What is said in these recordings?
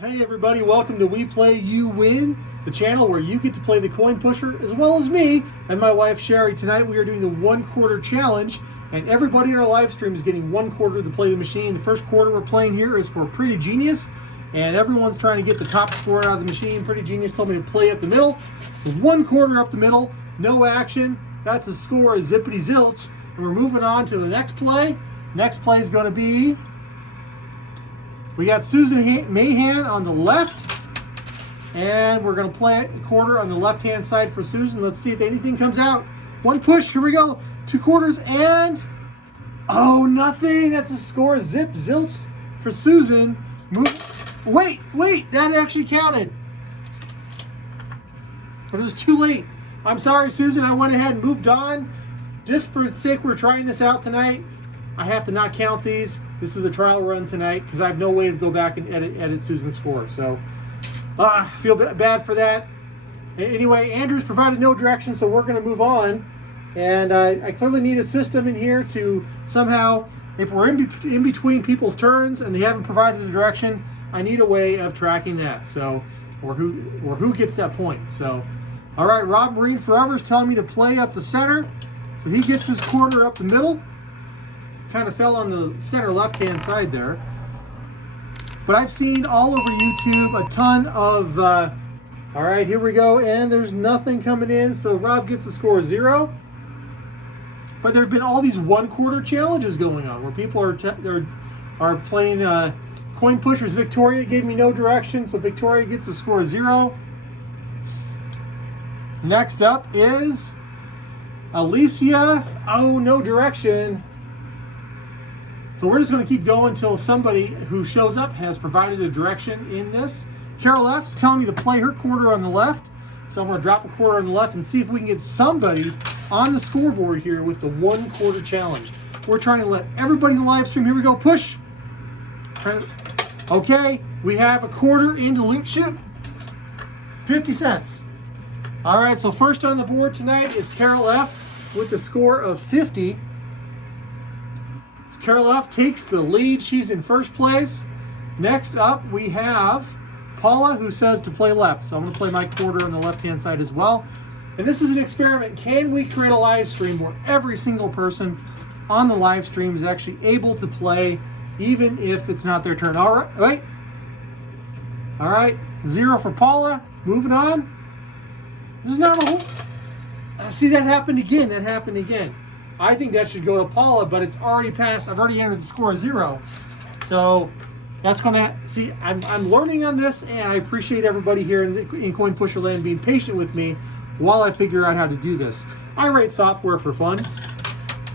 Hey everybody, welcome to We Play You Win, the channel where you get to play the coin pusher as well as me and my wife Sherry. Tonight we are doing the 1 quarter challenge, and everybody in our live stream is getting 1 quarter to play the machine. The first quarter we're playing here is for Pretty Genius, and everyone's trying to get the top score out of the machine. Pretty Genius told me to play up the middle, so 1 quarter up the middle, no action. That's a score of zippity zilch, and we're moving on to the next play. Next play is going to be, we got Susan Mahan on the left, and we're going to play a quarter on the left-hand side for Susan. Let's see if anything comes out. 1 push, here we go. 2 quarters, and oh, nothing. That's a score, zip zilch for Susan. Wait, that actually counted. But it was too late. I'm sorry, Susan. I went ahead and moved on. Just for the sake we're trying this out tonight, I have to not count these. This is a trial run tonight because I have no way to go back and edit Susan's score. So I feel bad for that. Anyway, Andrew's provided no direction, so we're going to move on. And I clearly need a system in here to somehow, if we're in between people's turns and they haven't provided a direction, I need a way of tracking that. So, or who gets that point. So, all right, Rob Marine Forever is telling me to play up the center. So he gets his quarter up the middle. Kind of fell on the center left-hand side there. But I've seen all over YouTube a ton of, all right, here we go, and there's nothing coming in, so Rob gets a score of 0. But there have been all these 1 quarter challenges going on where people are playing coin pushers. Victoria gave me no direction, so Victoria gets a score of 0. Next up is Alicia. Oh, no direction. So we're just going to keep going until somebody who shows up has provided a direction in this. Carol F's telling me to play her quarter on the left. So I'm going to drop a quarter on the left and see if we can get somebody on the scoreboard here with the 1 quarter challenge. We're trying to let everybody in the live stream, here we go, push. Okay, we have a quarter into Loot Chute. 50 cents. All right, so first on the board tonight is Carol F with the score of 50. Carol F takes the lead. She's in first place. Next up, we have Paula, who says to play left. So I'm going to play my quarter on the left-hand side as well. And this is an experiment. Can we create a live stream where every single person on the live stream is actually able to play, even if it's not their turn? All right, wait. All right, 0 for Paula. Moving on. This is not a whole... See, that happened again. I think that should go to Paula, but it's already passed. I've already entered the score of 0. So that's going to, see, I'm learning on this, and I appreciate everybody here in Coin Pusher Land being patient with me while I figure out how to do this. I write software for fun,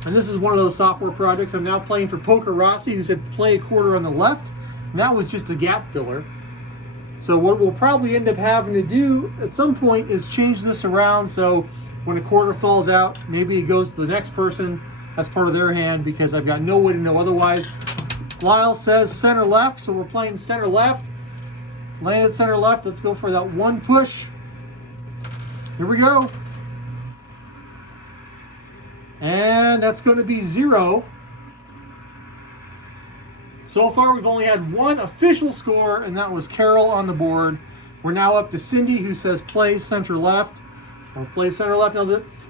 and this is one of those software projects. I'm now playing for Poker Rossi, who said play a quarter on the left, and that was just a gap filler. So what we'll probably end up having to do at some point is change this around, so when a quarter falls out, maybe it goes to the next person. That's part of their hand because I've got no way to know otherwise. Lyle says center left, so we're playing center left. Landed center left. Let's go for that 1 push. Here we go. And that's going to be 0. So far, we've only had 1 official score, and that was Carol on the board. We're now up to Cindy, who says play center left. Or play center left. Now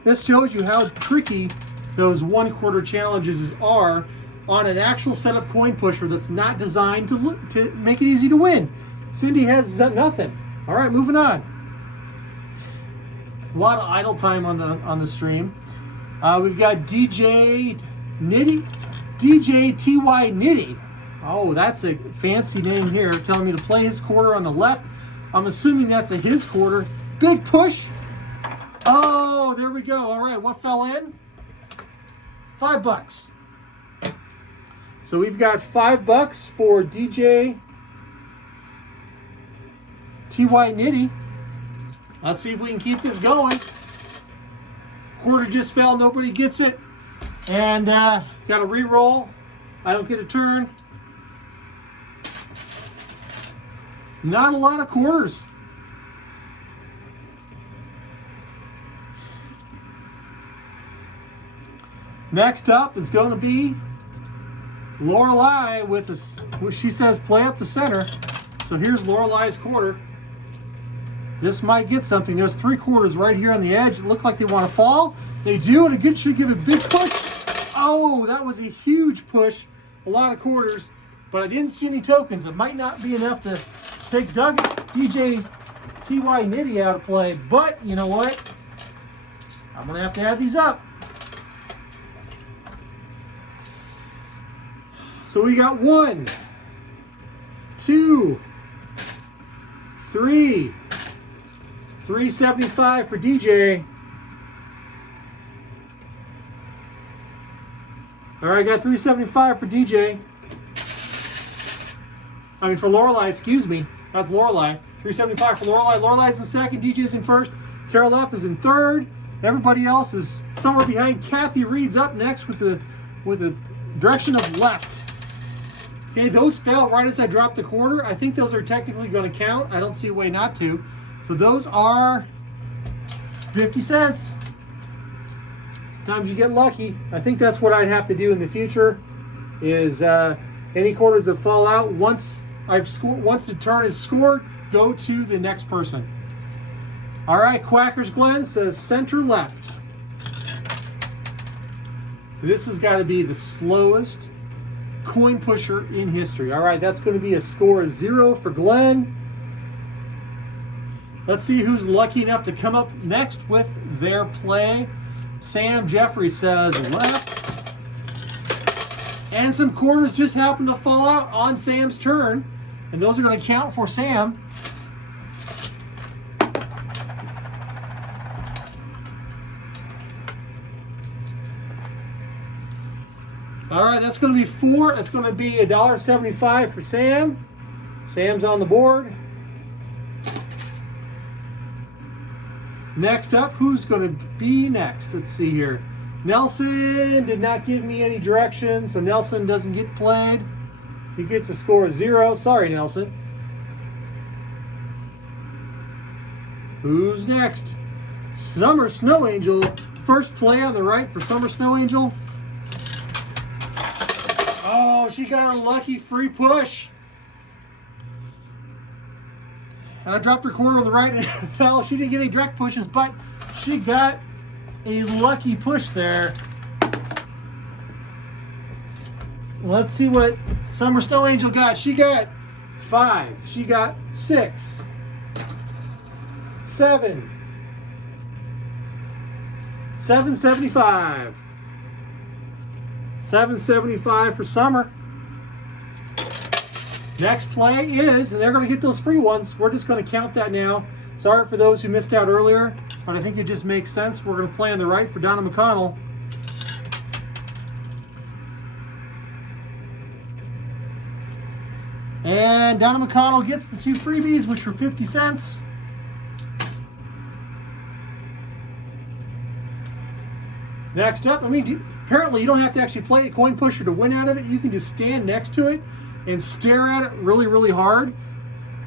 this shows you how tricky those 1 quarter challenges are on an actual setup coin pusher that's not designed to make it easy to win. Cindy has nothing. All right, moving on. A lot of idle time on the stream. We've got DJ TY Nitty. Oh, that's a fancy name here. Telling me to play his quarter on the left. I'm assuming that's a his quarter. Big push. Oh, there we go. All right, what fell in? $5. So we've got $5 for DJ TY Nitty. Let's see if we can keep this going. Quarter just fell, nobody gets it. And got a re-roll. I don't get a turn. Not a lot of quarters. Next up is going to be Lorelei with she says play up the center. So here's Lorelei's quarter. This might get something. There's 3 quarters right here on the edge. It look like they want to fall. They do, and again should give a big push. Oh, that was a huge push. A lot of quarters, but I didn't see any tokens. It might not be enough to take DJ TY Nitty out of play, but you know what? I'm gonna have to add these up. So we got 1, 2, 3, 375 for DJ. All right, I got 375 for DJ. I mean for Lorelei, excuse me. That's Lorelei. 375 for Lorelei. Lorelei's in second, DJ's in first. Carol F is in third. Everybody else is somewhere behind. Kathy Reed's up next with the direction of left. Okay, those fell right as I dropped the quarter. I think those are technically going to count. I don't see a way not to. So those are 50 cents. Times you get lucky. I think that's what I'd have to do in the future. Is any quarters that fall out once the turn is scored, go to the next person. All right, Quackers Glenn says center left. This has got to be the slowest coin pusher in history. All right, that's going to be a score of 0 for Glenn. Let's see who's lucky enough to come up next with their play. Sam Jeffrey says left. And some quarters just happen to fall out on Sam's turn. And those are going to count for Sam. All right, that's going to be 4. That's going to be $1.75 for Sam. Sam's on the board. Next up, who's going to be next? Let's see here. Nelson did not give me any directions, so Nelson doesn't get played. He gets a score of 0. Sorry, Nelson. Who's next? Summer Snow Angel. First play on the right for Summer Snow Angel. Oh, she got a lucky free push. And I dropped her corner on the right and it fell. She didn't get any direct pushes, but she got a lucky push there. Let's see what Summer Snow Angel got. She got 5. She got 6. 7. 775. 775 for Summer. Next play is, and they're going to get those free ones. We're just going to count that now. Sorry for those who missed out earlier, but I think it just makes sense. We're going to play on the right for Donna McConnell. And Donna McConnell gets the 2 freebies, which were 50 cents. Next up, I mean, apparently you don't have to actually play a coin pusher to win out of it. You can just stand next to it and stare at it really, really hard.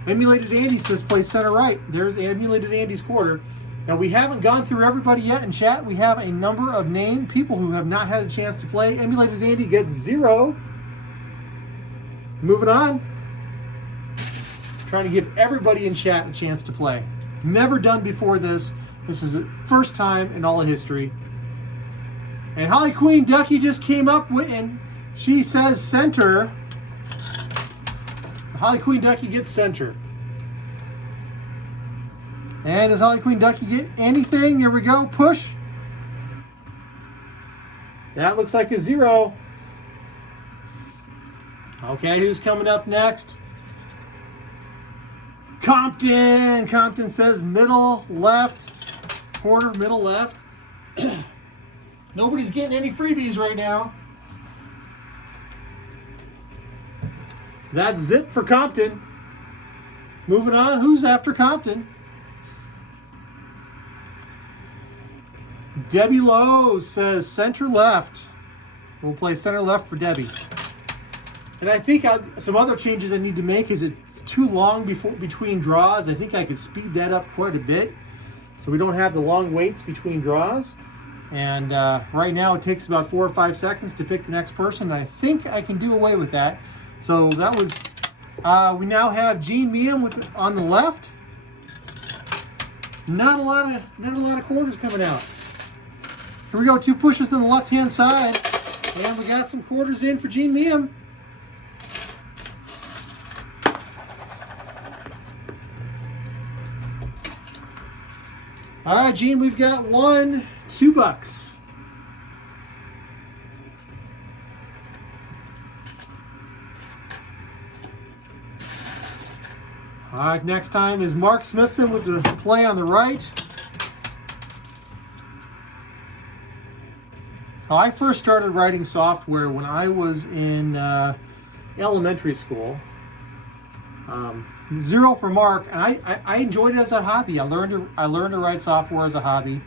Emulated Andy says play center right. There's Emulated Andy's quarter. Now we haven't gone through everybody yet in chat. We have a number of named people who have not had a chance to play. Emulated Andy gets 0. Moving on. Trying to give everybody in chat a chance to play. Never done before this. This is the first time in all of history. And Holly Queen Ducky just came up with, and she says center. Holly Queen Ducky gets center. And does Holly Queen Ducky get anything? There we go. Push. That looks like a 0. Okay, who's coming up next? Compton. Compton says middle left. Quarter, middle left. Nobody's getting any freebies right now. That's it for Compton. Moving on, who's after Compton? Debbie Lowe says center left. We'll play center left for Debbie. And I think some other changes I need to make is it's too long between draws. I think I could speed that up quite a bit so we don't have the long waits between draws. And right now it takes about 4 or 5 seconds to pick the next person. And I think I can do away with that. So that was We now have Gene Meehan on the left. Not a lot of quarters coming out. Here we go, 2 pushes on the left-hand side. And we got some quarters in for Gene Meehan. All right, Gene, we've got $1, $2. All right, next time is Mark Smithson with the play on the right. I first started writing software when I was in elementary school. 0 for Mark, and I enjoyed it as a hobby. I learned to write software as a hobby.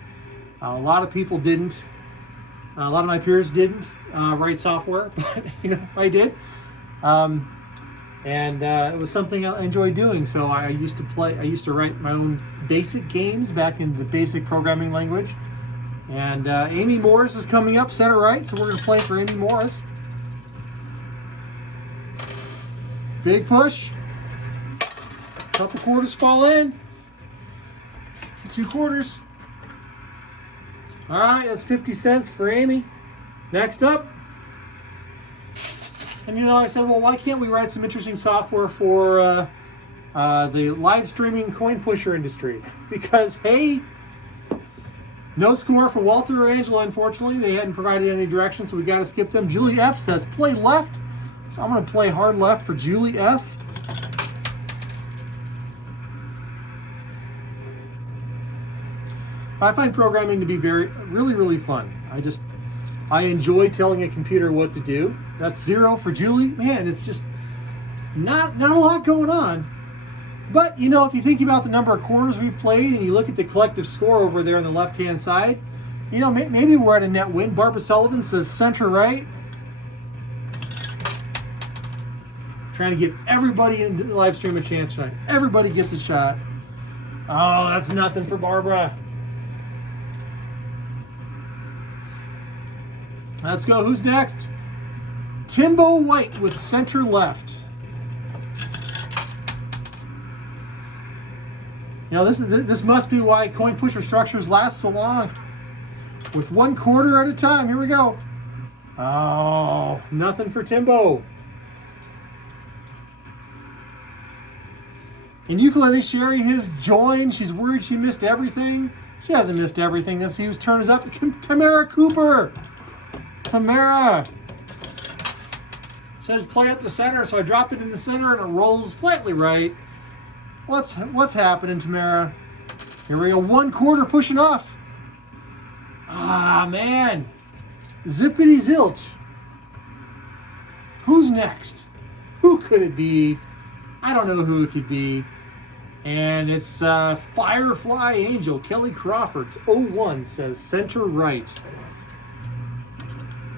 A lot of people didn't. A lot of my peers didn't write software, but I did. And it was something I enjoyed doing. So I used to write my own basic games back in the basic programming language. And Amy Morris is coming up center right, so we're going to play for Amy Morris. Big push. Couple quarters fall in. 2 quarters. All right, that's 50 cents for Amy. Next up. And I said, well, why can't we write some interesting software for the live streaming coin pusher industry? Because, hey, no score for Walter or Angela, unfortunately. They hadn't provided any direction, so we got to skip them. Julie F says play left. So I'm going to play hard left for Julie F. I find programming to be really fun. I enjoy telling a computer what to do. That's 0 for Julie. Man, it's just not a lot going on. But, if you think about the number of quarters we've played and you look at the collective score over there on the left-hand side, maybe we're at a net win. Barbara Sullivan says center right. Trying to give everybody in the live stream a chance tonight. Everybody gets a shot. Oh, that's nothing for Barbara. Let's go. Who's next? Timbo White with center left. This must be why coin pusher structures last so long. With 1 quarter at a time. Here we go. Oh, nothing for Timbo. And Ukulele Sherry has joined. She's worried she missed everything. She hasn't missed everything. Let's see whose turn is up. Tamara Cooper. Tamara says play up the center, so I drop it in the center and it rolls slightly right. What's happening, Tamara? Here we go, 1 quarter pushing off. Ah, man. Zippity zilch. Who's next? Who could it be? I don't know who it could be. And it's Firefly Angel. Kelly Crawford's 01 says center right.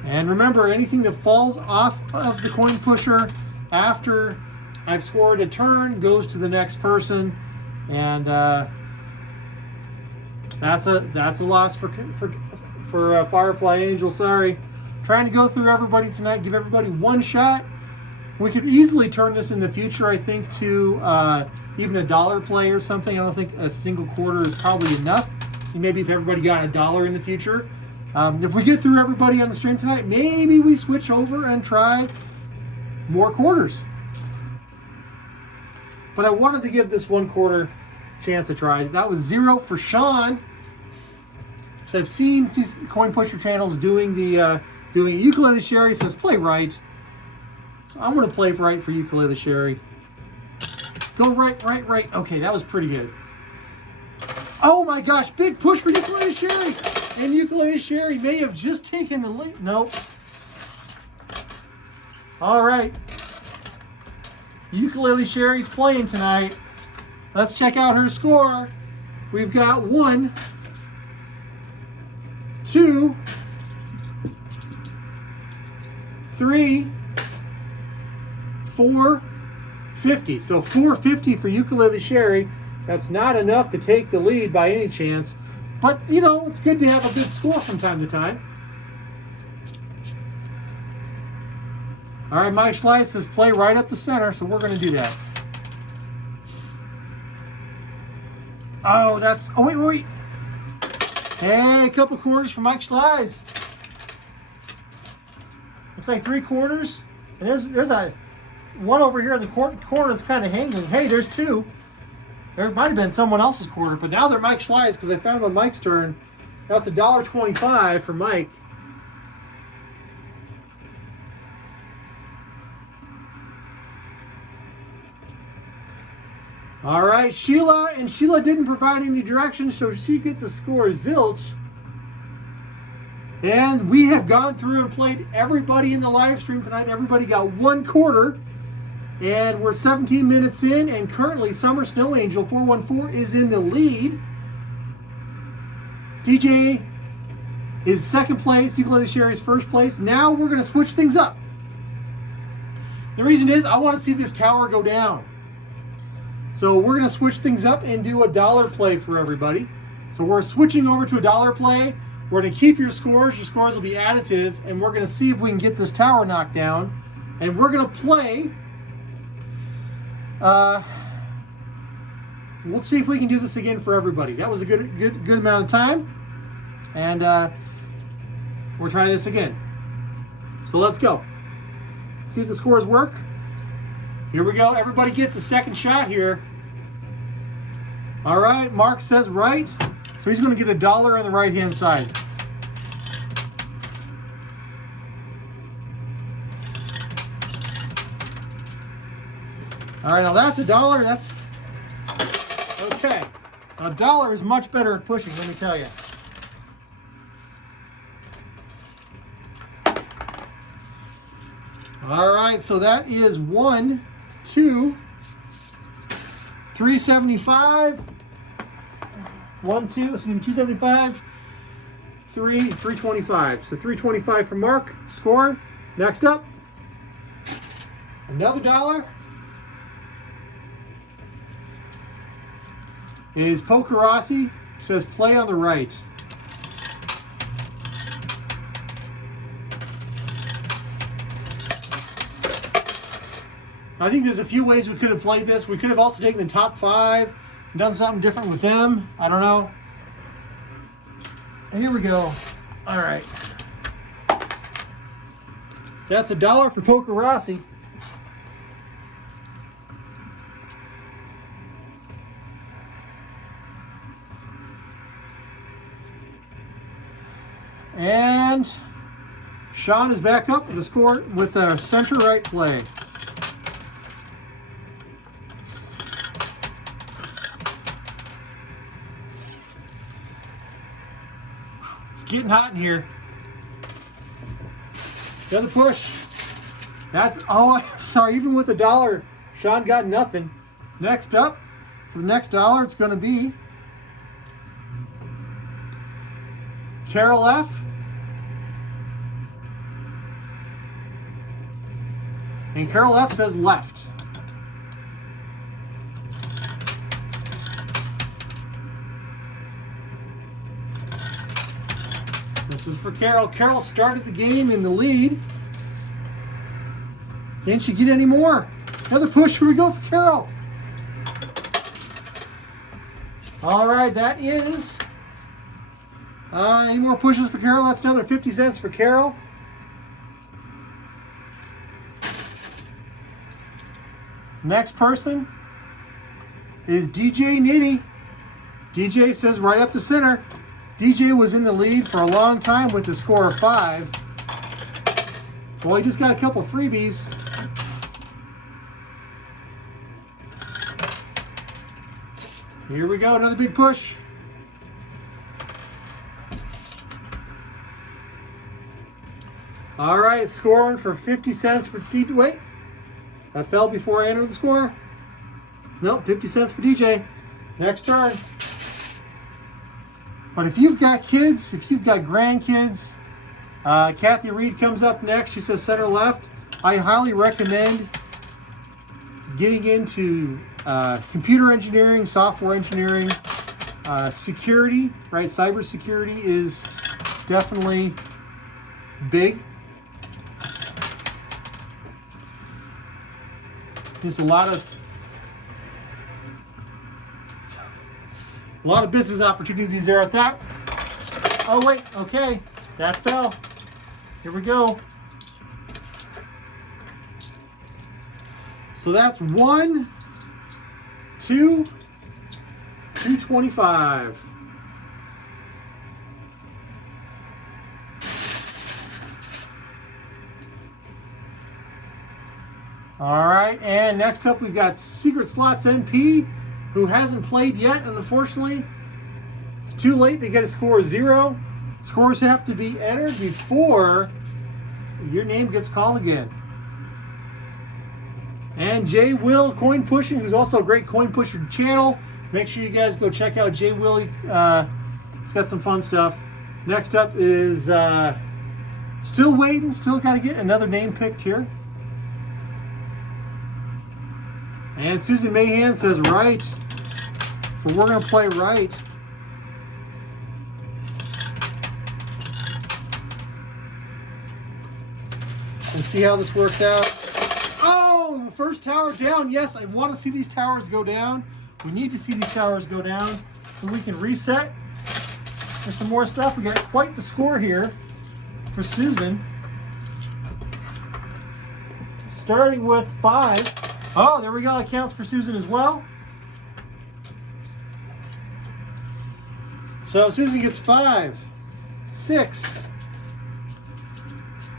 And remember, anything that falls off of the coin pusher after I've scored a turn goes to the next person, and that's a loss for Firefly Angel. Sorry, trying to go through everybody tonight, give everybody 1 shot. We could easily turn this in the future, I think, to even a dollar play or something. I don't think a single quarter is probably enough. Maybe if everybody got $1 in the future. If we get through everybody on the stream tonight, maybe we switch over and try more quarters. But I wanted to give this 1 quarter chance a try. That was 0 for Sean. So I've seen these coin pusher channels doing Ukulele Sherry says play right. So I'm going to play right for Ukulele Sherry. Go right. Okay, that was pretty good. Oh my gosh, big push for Ukulele Sherry. And Ukulele Sherry may have just taken the lead. Nope. All right. Ukulele Sherry's playing tonight. Let's check out her score. We've got 1, 2, 3, 4, 50. So 450 for Ukulele Sherry. That's not enough to take the lead by any chance. But, it's good to have a good score from time to time. All right, Mike Schleiss says play right up the center, so we're going to do that. Oh, that's... Oh, wait. Hey, a couple quarters for Mike Schleiss. Looks like 3 quarters. And there's a one over here in the corner that's kind of hanging. Hey, there's 2. There might have been someone else's quarter, but now they're Mike Schleiss because I found them on Mike's turn. That's $1.25 for Mike. All right, Sheila, and Sheila didn't provide any directions, so she gets a score zilch. And we have gone through and played everybody in the live stream tonight. Everybody got 1 quarter. And we're 17 minutes in, and currently Summer Snow Angel 414 is in the lead. DJ is second place. Ukulele Sherry is first place. Now we're going to switch things up. The reason is I want to see this tower go down. So we're going to switch things up and do a dollar play for everybody. So we're switching over to a dollar play. We're going to keep your scores. Your scores will be additive. And we're going to see if we can get this tower knocked down. And we're going to play. We'll see if we can do this again for everybody. That was a good amount of time. And we're trying this again. So let's go. See if the scores work. Here we go. Everybody gets a second shot here. All right, Mark says right. So he's going to get $1 on the right-hand side. All right, now that's $1. That's okay. $1 is much better at pushing, let me tell you. All right, so that is 1, 2, 375. 1, 2, excuse me, 275, 3, 325. So 325 for Mark, score. Next up, another $1 is Pokerossi, says play on the right. I think there's a few ways we could have played this. We could have also taken the top 5, done something different with them. I don't know. And here we go. All right. That's $1 for Pokerossi. And Sean is back up with the score with a center right play. Getting hot in here. Another push. That's, oh, I'm sorry, even with $1, Sean got nothing. Next up, for the next $1, it's going to be Carol F. And Carol F says left. This is for Carol. Carol started the game in the lead. Can she get any more? Another push. Here we go for Carol. All right, that is... any more pushes for Carol? That's another 50 cents for Carol. Next person is DJ Nitty. DJ says right up the center. DJ was in the lead for a long time with a score of 5. Well, he just got a couple freebies. Here we go, another big push. All right, scoring for 50 cents for DJ. Wait, that fell before I entered the score. Nope, 50 cents for DJ. Next turn. But if you've got kids, if you've got grandkids, Kathy Reed comes up next. She says center left. I highly recommend getting into computer engineering, software engineering, security, right? Cybersecurity is definitely big. There's a lot of business opportunities there at that. Oh wait, okay, that fell. Here we go. So that's 1, 2, 225. All right, and next up we've got Secret Slots NP, who hasn't played yet, and unfortunately, it's too late. They get a score of 0. Scores have to be entered before your name gets called again. And Jay Will Coin Pushing, who's also a great coin pusher channel. Make sure you guys go check out Jay Will. He's got some fun stuff. Next up is still waiting, still got to get another name picked here. And Susan Mahan says right. So we're going to play right. And see how this works out. Oh, first tower down. Yes, I want to see these towers go down. We need to see these towers go down so we can reset. There's some more stuff. We got quite the score here for Susan. Starting with 5. Oh, there we go. That counts for Susan as well. So Susan gets 5, 6,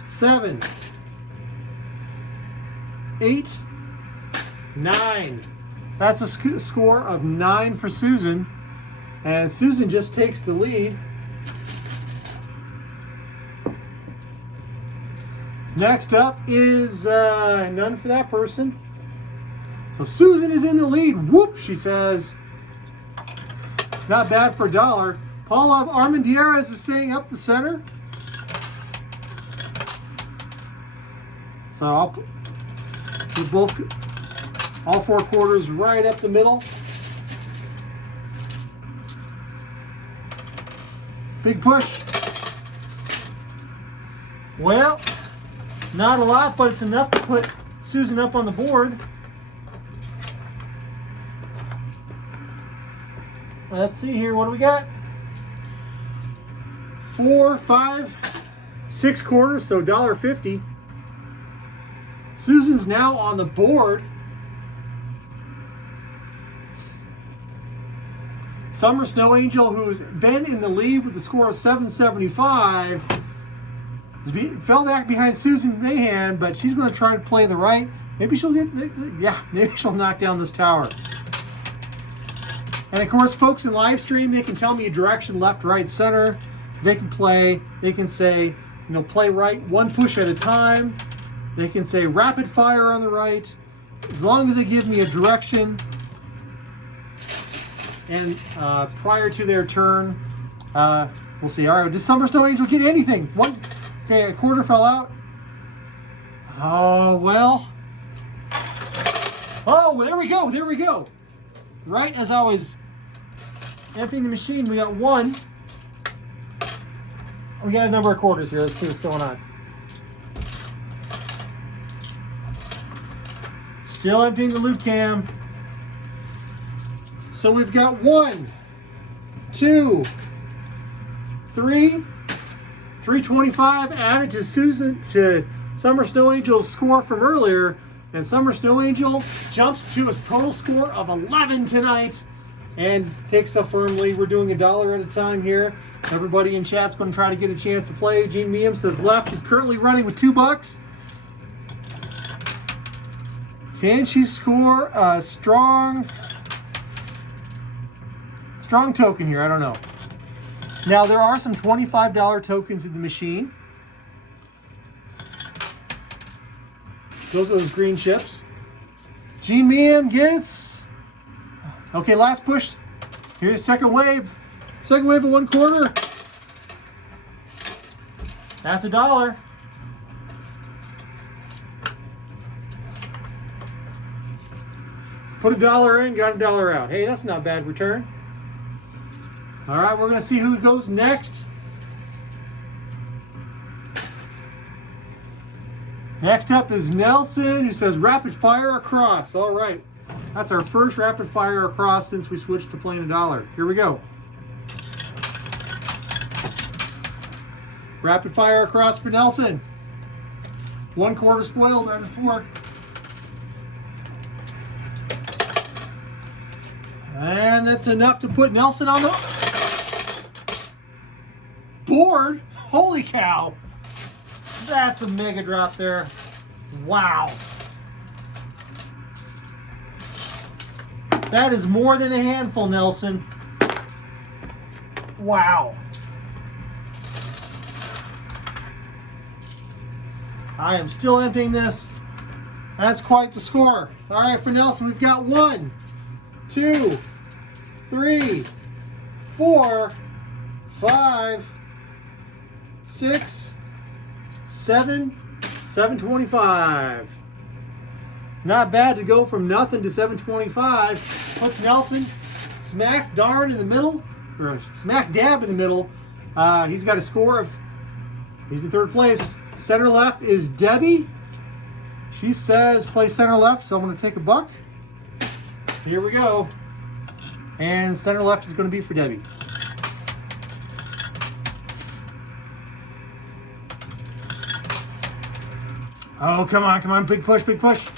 7, 8, 9. That's a score of 9 for Susan. And Susan just takes the lead. Next up is none for that person. So Susan is in the lead. Whoop, she says. Not bad for $1. Paula Armendariz is saying up the center. So I'll put all 4 quarters right up the middle. Big push. Well, not a lot, but it's enough to put Susan up on the board. Let's see here. What do we got? 4, 5, 6 quarters, so $1.50. Susan's now on the board. Summer Snow Angel, who's been in the lead with the score of 775, fell back behind Susan Mahan, but she's going to try and play the right. Maybe she'll maybe she'll knock down this tower. And of course, folks in live stream, they can tell me a direction, left, right, center. They can say, play right, 1 push at a time. They can say rapid fire on the right. As long as they give me a direction. And prior to their turn, we'll see. All right, does Summer Snow Angel get anything? Okay, a quarter fell out. Oh, well. Oh, there we go. There we go. Right as I was emptying the machine, we got 1. We got a number of quarters here. Let's see what's going on. Still emptying the loot cam. So we've got 1, 2, 3, 325 added to Summer Snow Angel's score from earlier, and Summer Snow Angel jumps to a total score of 11 tonight and takes a firm lead. We're doing $1 at a time here. Everybody in chat's going to try to get a chance to play. Gene Meehan says left. He's currently running with $2. Can she score a strong token here? I don't know. Now, there are some $25 tokens in the machine. Those are those green chips. Gene Meehan gets... Okay, last push. Here's second wave. Second wave of 1 quarter. That's $1. Put $1 in, got $1 out. Hey, that's not a bad return. All right, we're going to see who goes next. Next up is Nelson, who says rapid fire across. All right. That's our first rapid fire across since we switched to playing $1. Here we go. Rapid fire across for Nelson. 1/4 spoiled out of 4. And that's enough to put Nelson on the board. Holy cow. That's a mega drop there. Wow. That is more than a handful, Nelson. Wow. I am still emptying this. That's quite the score. All right, for Nelson, we've got 1, 2, 3, 4, 5, 6, 7, 725. Not bad to go from nothing to 725. Puts Nelson smack darn in the middle, or smack dab in the middle. He's got a score of, he's in 3rd place. Center left is Debbie. She says play center left, so I'm going to take a buck. Here we go. And center left is going to be for Debbie. Oh, come on, come on. Big push, big push.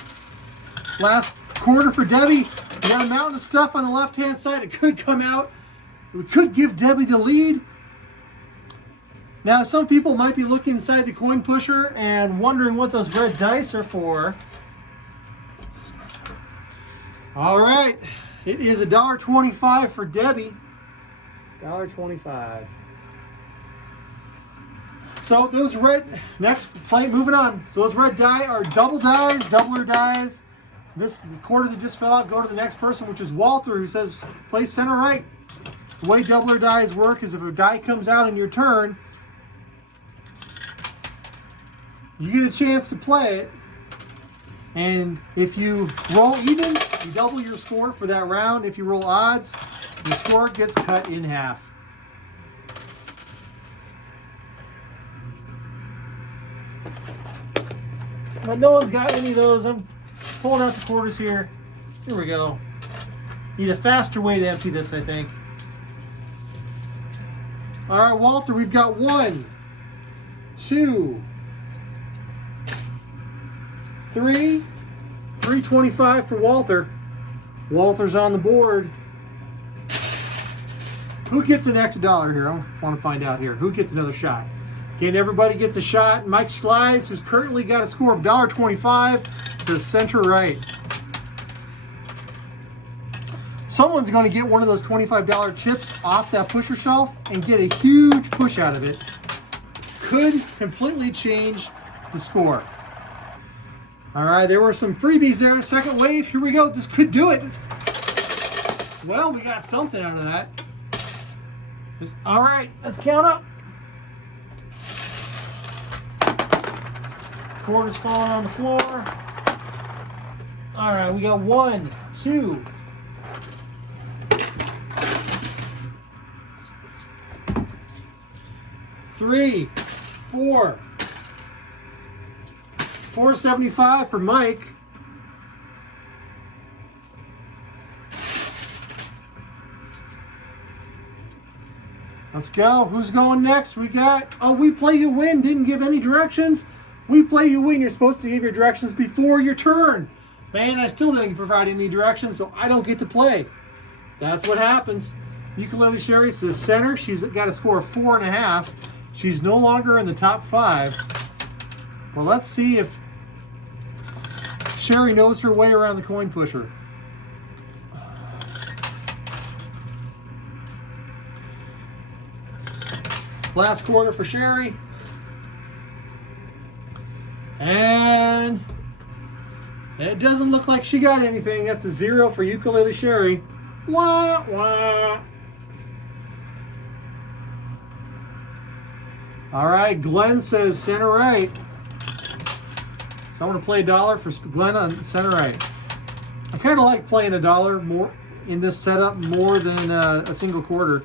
Last quarter for Debbie. We got a mountain of stuff on the left-hand side. It could come out. We could give Debbie the lead. Now, some people might be looking inside the coin pusher and wondering what those red dice are for. All right. It is $1.25 for Debbie. $1.25. So those red, next play, moving on. So those red die are double dies, doubler dies. The quarters that just fell out go to the next person, which is Walter, who says play center right. The way doubler dies work is if a die comes out in your turn, you get a chance to play it. And if you roll even, you double your score for that round. If you roll odds, your score gets cut in half. But no one's got any of those. I'm pulling out the quarters here. Here we go. Need a faster way to empty this, I think. All right, Walter, we've got 1, 2, 3, 325 for Walter. Walter's on the board. Who gets an extra $1 here? I want to find out here. Who gets another shot? Again, everybody gets a shot. Mike Schleis, who's currently got a score of $1.25, says center right. Someone's going to get one of those $25 chips off that pusher shelf and get a huge push out of it. Could completely change the score. All right, there were some freebies there. Second wave, here we go. This could do it. Well, we got something out of that. All right, let's count up. Quarters falling on the floor. All right, we got 1, 2, 3, 4, 475 for Mike. Let's go. Who's going next? We got, oh, We Play You Win. Didn't give any directions. We Play You Win. You're supposed to give your directions before your turn. Man, I still didn't provide any directions, so I don't get to play. That's what happens. Ukulele Sherry says center. She's got a score of 4.5. She's no longer in the top 5. Well, let's see if Sherry knows her way around the coin pusher. Last quarter for Sherry. And it doesn't look like she got anything. That's a 0 for Ukulele Sherry. Wah, wah. All right, Glenn says center right. So I'm going to play $1 for Glenn on center right. I kind of like playing $1 more in this setup more than a single quarter.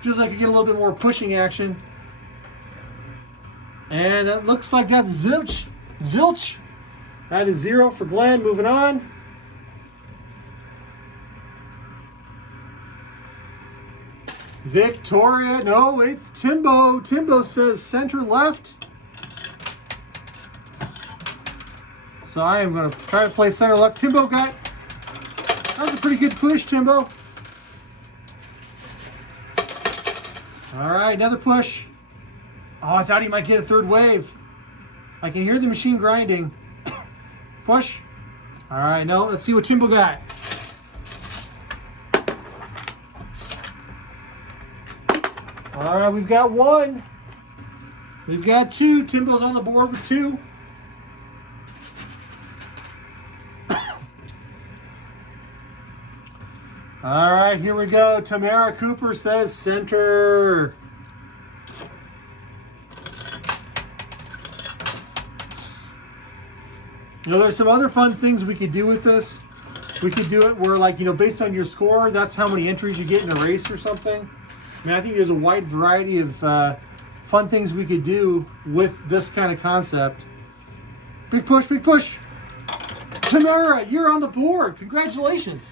Feels like you get a little bit more pushing action. And it looks like that's zilch. Zilch. That is 0 for Glenn. Moving on. Victoria. No, it's Timbo. Timbo says center left. So I am going to try to play center left. Timbo got... That was a pretty good push, Timbo. All right, another push. Oh, I thought he might get a third wave. I can hear the machine grinding. Push. All right, no, let's see what Timbo got. All right, we've got 1. We've got 2. Timbo's on the board with 2. All right, here we go. Tamara Cooper says center. You know, there's some other fun things we could do with this. We could do it where, like, you know, based on your score, that's how many entries you get in a race or something. I mean, I think there's a wide variety of fun things we could do with this kind of concept. Big push, big push. Tamara, you're on the board. Congratulations.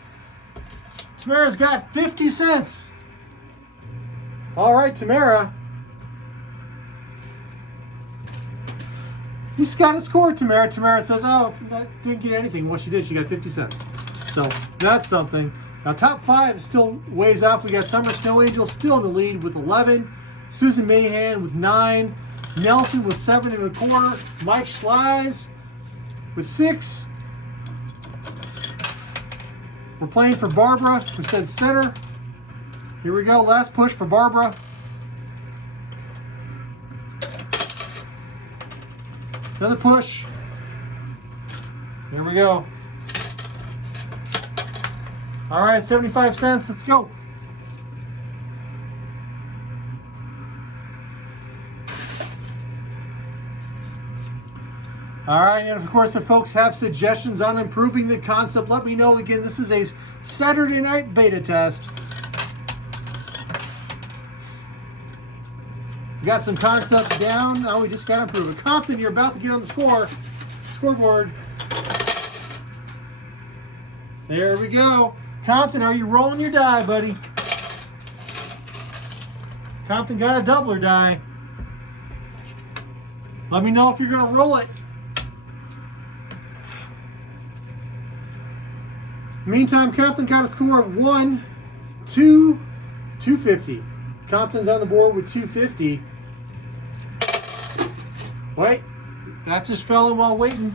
Tamara's got 50 cents. All right, Tamara. You just got a score, Tamara. Tamara says, oh, I didn't get anything. Well, she did. She got 50 cents. So that's something. Now, top 5 still ways off. We got Summer Snow Angel still in the lead with 11. Susan Mahan with 9. Nelson with 7 1/4. Mike Schleiz with 6. We're playing for Barbara, who said center. Here we go. Last push for Barbara. Another push. There we go. All right, 75 cents. Let's go. All right, and of course, if folks have suggestions on improving the concept, let me know. Again, this is a Saturday night beta test. We got some concepts down. Now we just got to improve it. Compton, you're about to get on the scoreboard. There we go. Compton, are you rolling your die, buddy? Compton got a doubler die. Let me know if you're going to roll it. Meantime, Compton got a score of 250. Compton's on the board with 250. Wait, that just fell in while waiting.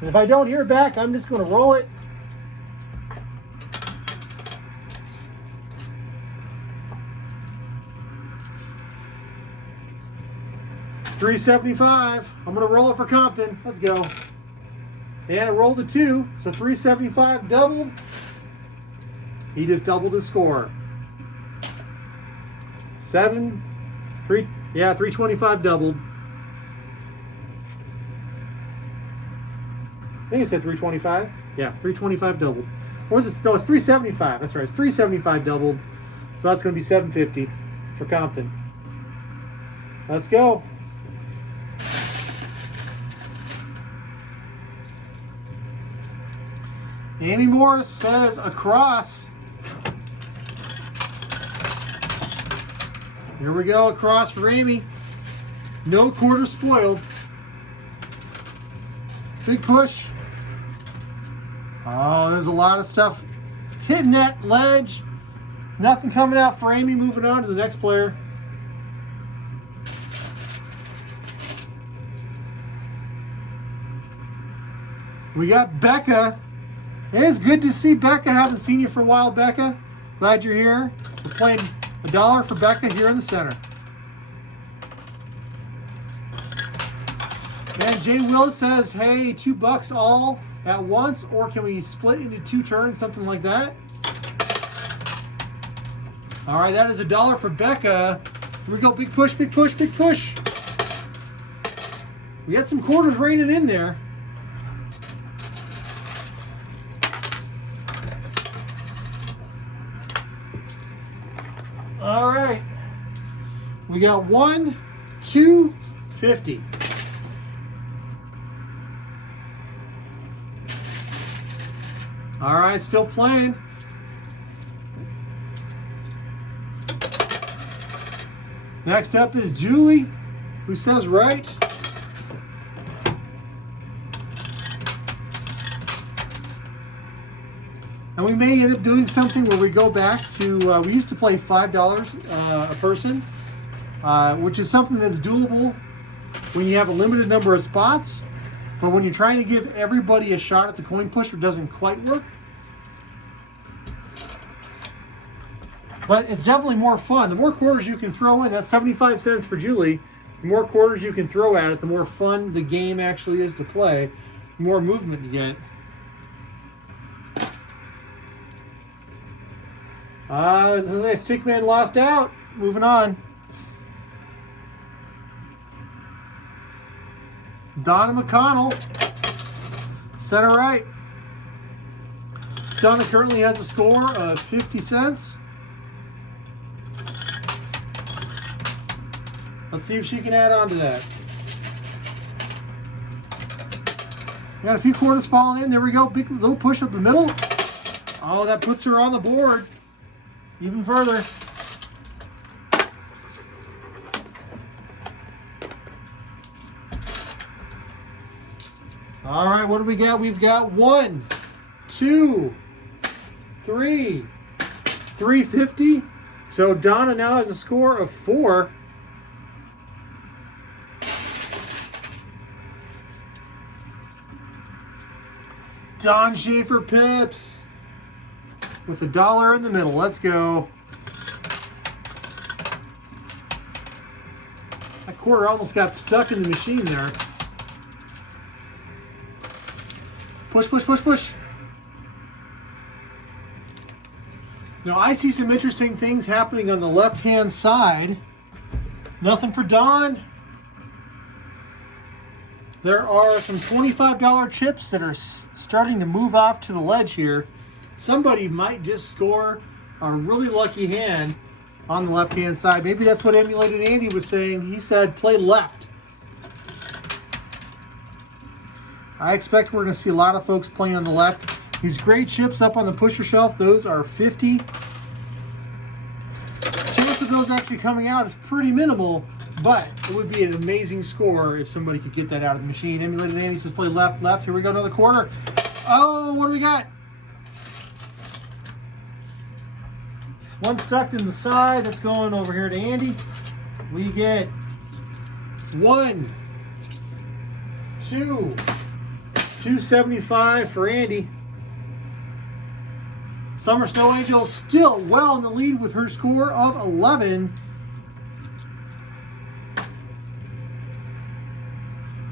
And if I don't hear back, I'm just going to roll it. $375. I'm going to roll it for Compton. Let's go. And it rolled a 2, so 375 doubled. He just doubled his score. 325 doubled. I think it said 325. Yeah, 325 doubled. Or was it? No, it's 375. That's right, it's 375 doubled. So that's going to be 750 for Compton. Let's go. Amy Morris says across. Here we go, across for Amy. No quarter spoiled. Big push. Oh, there's a lot of stuff hitting that ledge. Nothing coming out for Amy. Moving on to the next player. We got Becca. It's good to see Becca. Haven't seen you for a while, Becca. Glad you're here. We're playing $1 for Becca here in the center. And Jay Willis says, hey, $2 all at once, or can we split into 2 turns, something like that? All right, that is $1 for Becca. Here we go, big push, big push, big push. We got some quarters raining in there. We got 1, 2, 50. All right, still playing. Next up is Julie, who says right. And we may end up doing something where we go back to, we used to play $5 a person, which is something that's doable when you have a limited number of spots. But when you're trying to give everybody a shot at the coin push, it doesn't quite work. But it's definitely more fun. The more quarters you can throw in, that's 75 cents for Julie. The more quarters you can throw at it, the more fun the game actually is to play, the more movement you get. This is a Stickman lost out. Moving on. Donna McConnell, center right. Donna currently has a score of 50 cents. Let's see if she can add on to that. Got a few quarters falling in. There we go. Big little push up the middle. Oh, that puts her on the board even further. All right, what do we got? We've got 1, 2, 3, 350. So Donna now has a score of 4. Don Schaefer Pips with $1 in the middle. Let's go. That quarter almost got stuck in the machine there. Push, push, push, push. Now I see some interesting things happening on the left-hand side. Nothing for Don. There are some $25 chips that are starting to move off to the ledge here. Somebody might just score a really lucky hand on the left-hand side. Maybe that's what Emulated Andy was saying. He said play left. I expect we're going to see a lot of folks playing on the left. These gray chips up on the pusher shelf, those are 50. Chance of those actually coming out is pretty minimal, but it would be an amazing score if somebody could get that out of the machine. Emulated Andy says play left, left. Here we go, another quarter. Oh, what do we got? One stuck in the side. That's going over here to Andy. We get 1, 2, 275 for Andy. Summer Snow Angel still well in the lead with her score of 11.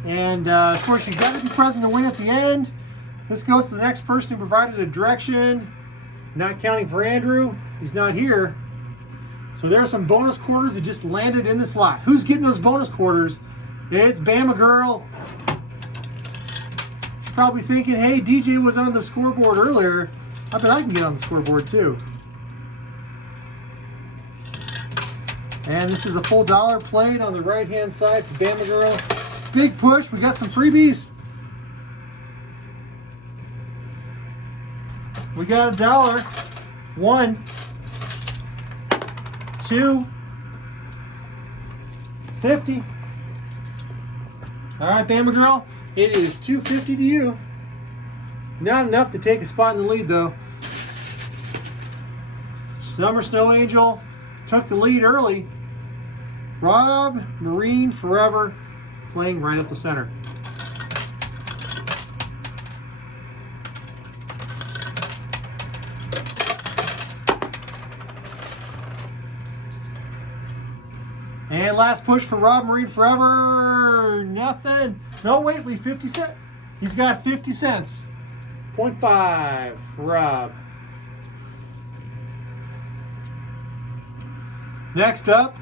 And of course, you've got to be present to win at the end. This goes to the next person who provided a direction. Not counting for Andrew. He's not here. So there are some bonus quarters that just landed in the slot. Who's getting those bonus quarters? It's Bama Girl. She's probably thinking, hey, DJ was on the scoreboard earlier. I bet I can get on the scoreboard too. And this is a full $1 played on the right-hand side for Bama Girl. Big push. We got some freebies. We got $1. 1, 2, 50. All right, Bama Girl. It is $2.50 to you. Not enough to take a spot in the lead, though. Summer Snow Angel took the lead early. Rob Marine Forever playing right up the center. And last push for Rob Marine Forever. Nothing. No, wait, leave 50 cents. He's got 50 cents. 0.5 for Rob. Next up,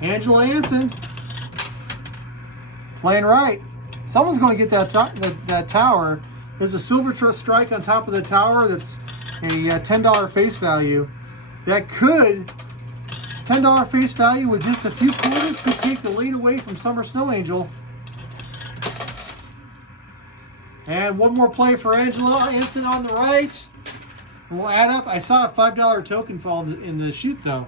Angela Anson. Playing right. Someone's going to get that tower. There's a silver strike on top of the tower that's a $10 face value. That could $10 face value with just a few quarters could take the lead away from Summer Snow Angel. And one more play for Angela Anson on the right. And we'll add up. I saw a $5 token fall in the chute though.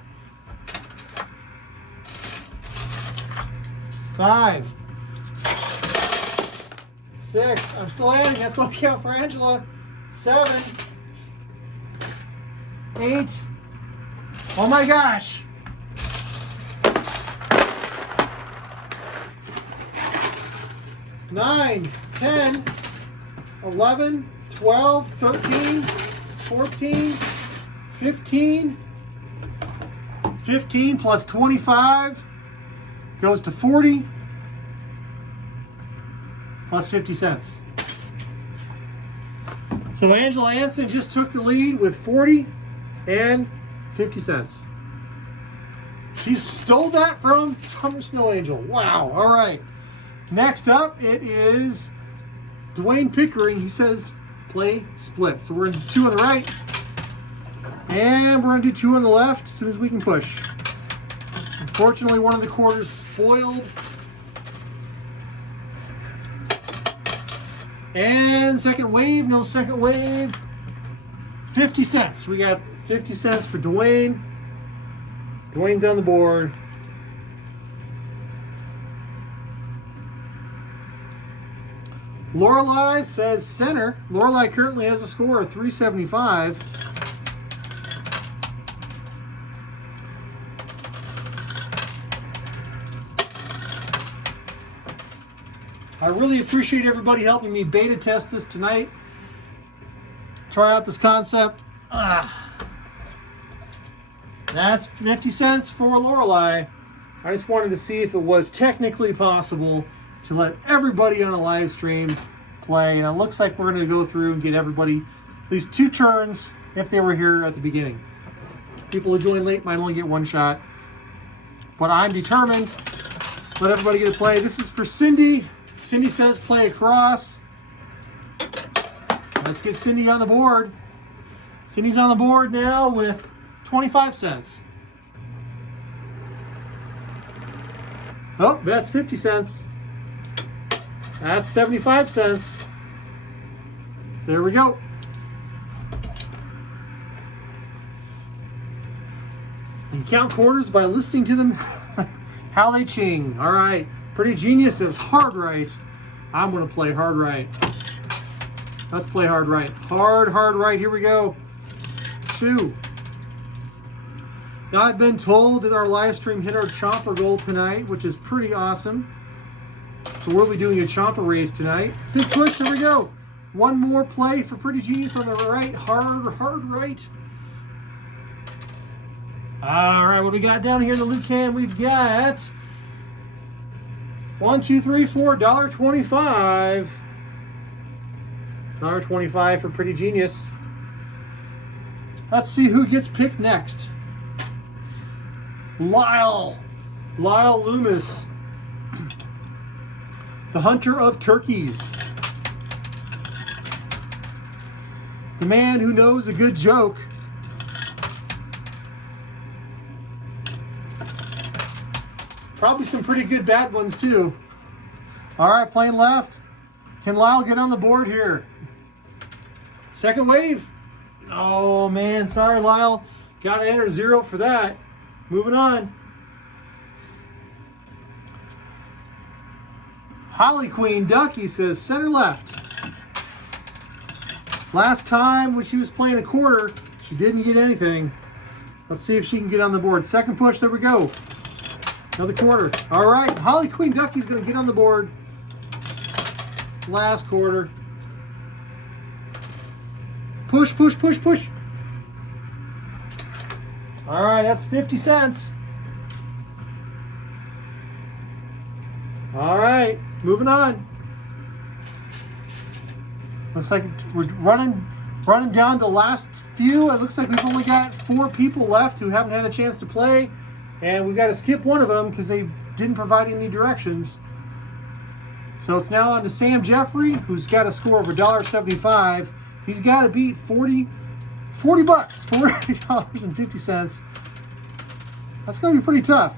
5, 6. I'm still adding. That's going to count for Angela. 7, 8. Oh my gosh. 9, 10, 11, 12, 13, 14, 15. 15 plus 25 goes to 40 plus 50 cents. So Angela Anson just took the lead with 40 and 50 cents. She stole that from Summer Snow Angel. Wow. All right. Next up, it is Dwayne Pickering. He says play split. So we're going to do 2 on the right. And we're going to do 2 on the left as soon as we can push. Unfortunately, one of the quarters spoiled. And second wave, no second wave. 50 cents. We got 50 cents for Dwayne. Dwayne's on the board. Lorelei says center. Lorelei currently has a score of 375. I really appreciate everybody helping me beta test this tonight. Try out this concept. That's 50 cents for Lorelei. I just wanted to see if it was technically possible to let everybody on a live stream play. And it looks like we're going to go through and get everybody at least 2 turns if they were here at the beginning. People who join late might only get 1 shot. But I'm determined to let everybody get a play. This is for Cindy. Cindy says play across. Let's get Cindy on the board. Cindy's on the board now with 25 cents. Oh, that's 50 cents. That's 75 cents. There we go. You count quarters by listening to them how they ching. All right. Pretty Genius says hard right. I'm going to play hard right. Let's play hard right. Hard right. Here we go. 2. Now, I've been told that our live stream hit our chomper goal tonight, which is pretty awesome. So we'll be doing a chomper race tonight. Big push. Here we go. One more play for Pretty Genius on the right. Hard right. All right. What we got down here in the loot can? We've got 1, 2, 3, 4, $1.25. $1.25 for Pretty Genius. Let's see who gets picked next. Lyle Loomis, the hunter of turkeys. The man who knows a good joke. Probably some pretty good bad ones too. All right, playing left. Can Lyle get on the board here? Second wave. Oh man, sorry Lyle. Got to enter 0 for that. Moving on. Holly Queen Ducky says center left. Last time when she was playing a quarter, she didn't get anything. Let's see if she can get on the board. Second push, there we go. Another quarter. All right, Holly Queen Ducky's going to get on the board. Last quarter. Push. All right, that's 50 cents. All right, moving on. Looks like we're running down the last few. It looks like we've only got 4 people left who haven't had a chance to play. And we've got to skip one of them because they didn't provide any directions. So it's now on to Sam Jeffrey, who's got a score of $1.75. He's got to beat $40 bucks, $40.50. That's going to be pretty tough.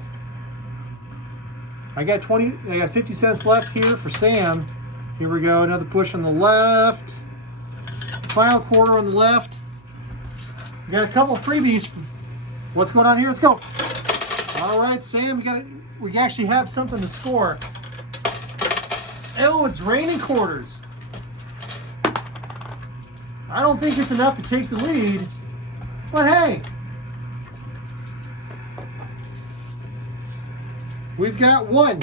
I got 50 cents left here for Sam. Here we go, another push on the left. Final quarter on the left. We got a couple freebies. What's going on here? Let's go. All right, Sam, we actually have something to score. Oh, it's raining quarters. I don't think it's enough to take the lead, but hey. We've got 1,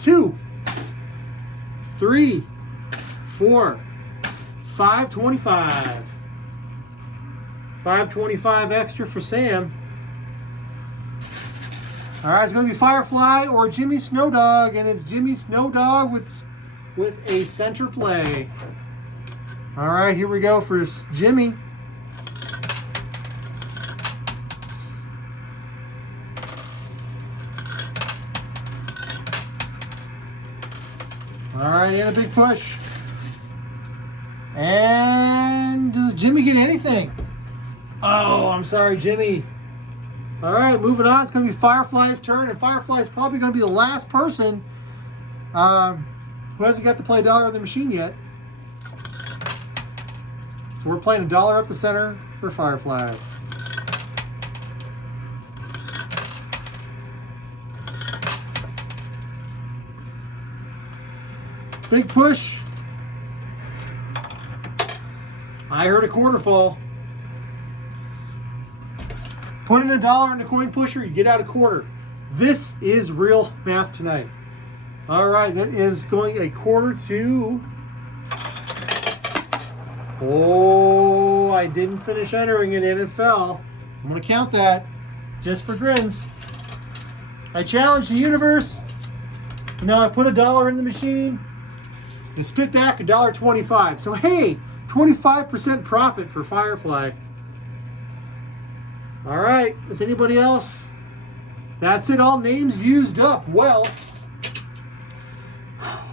2, 3, 4, 525. 525 extra for Sam. All right, it's going to be Firefly or Jimmy Snowdog, and it's Jimmy Snowdog with a center play. All right, here we go for Jimmy. All right, and a big push. And does Jimmy get anything? Oh, I'm sorry, Jimmy. All right, moving on. It's going to be Firefly's turn, and Firefly is probably going to be the last person who hasn't got to play $1 on the machine yet. So we're playing $1 up the center for Firefly. Big push. I heard a quarter fall. Put in $1 in the coin pusher, you get out a quarter. This is real math tonight. All right, that is going a quarter to... Oh, I didn't finish entering it and it fell. I'm going to count that just for grins. I challenged the universe. Now I put $1 in the machine and spit back $1.25. So hey, 25% profit for Firefly. All right, is anybody else? That's it, all names used up. Well,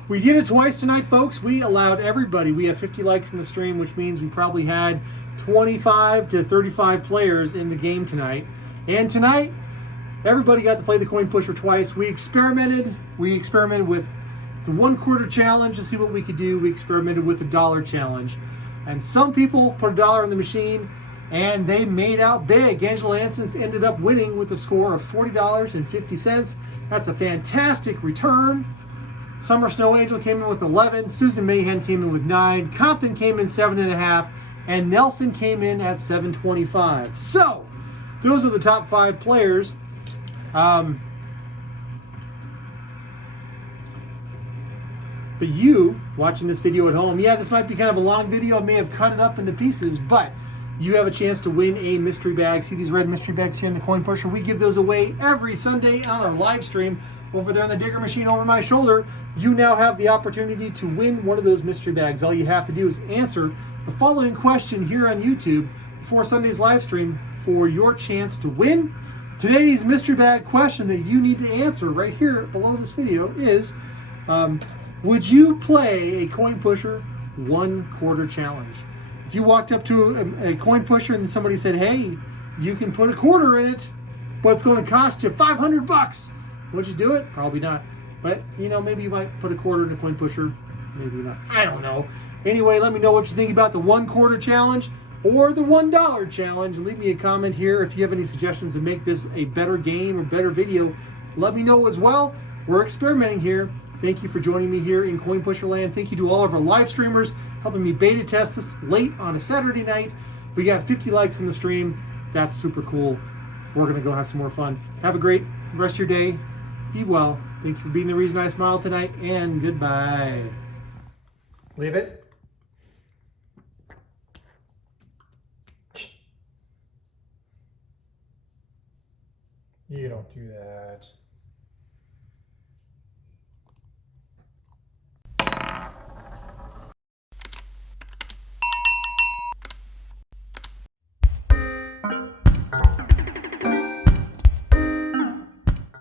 we did it twice tonight, folks. We allowed everybody. We have 50 likes in the stream, which means we probably had 25 to 35 players in the game tonight. And tonight, everybody got to play the coin pusher twice. We experimented. We experimented with the 1 quarter challenge to see what we could do. We experimented with the $1 challenge. And some people put $1 in the machine, and they made out big. Angela Ansons ended up winning with a score of $40.50. That's a fantastic return. Summer Snow Angel came in with 11. Susan Mayhem came in with 9. Compton came in 7.5. And Nelson came in at 7.25. So, those are the top 5 players. But you, watching this video at home, yeah, this might be kind of a long video. I may have cut it up into pieces, but you have a chance to win a mystery bag. See these red mystery bags here in the coin pusher? We give those away every Sunday on our live stream over there on the digger machine over my shoulder. You now have the opportunity to win one of those mystery bags. All you have to do is answer the following question here on YouTube for Sunday's live stream for your chance to win. Today's mystery bag question that you need to answer right here below this video is, would you play a coin pusher 1 quarter challenge? If you walked up to a coin pusher and somebody said, hey, you can put a quarter in it, but it's going to cost you $500, would you do it? Probably not. But, you know, maybe you might put a quarter in a coin pusher. Maybe not. I don't know. Anyway, let me know what you think about the 1 quarter challenge or the $1 challenge. Leave me a comment here if you have any suggestions to make this a better game or better video. Let me know as well. We're experimenting here. Thank you for joining me here in Coin Pusher Land. Thank you to all of our live streamers helping me beta test this late on a Saturday night. We got 50 likes in the stream. That's super cool. We're going to go have some more fun. Have a great rest of your day. Be well. Thank you for being the reason I smile tonight, and goodbye. Leave it. You don't do that.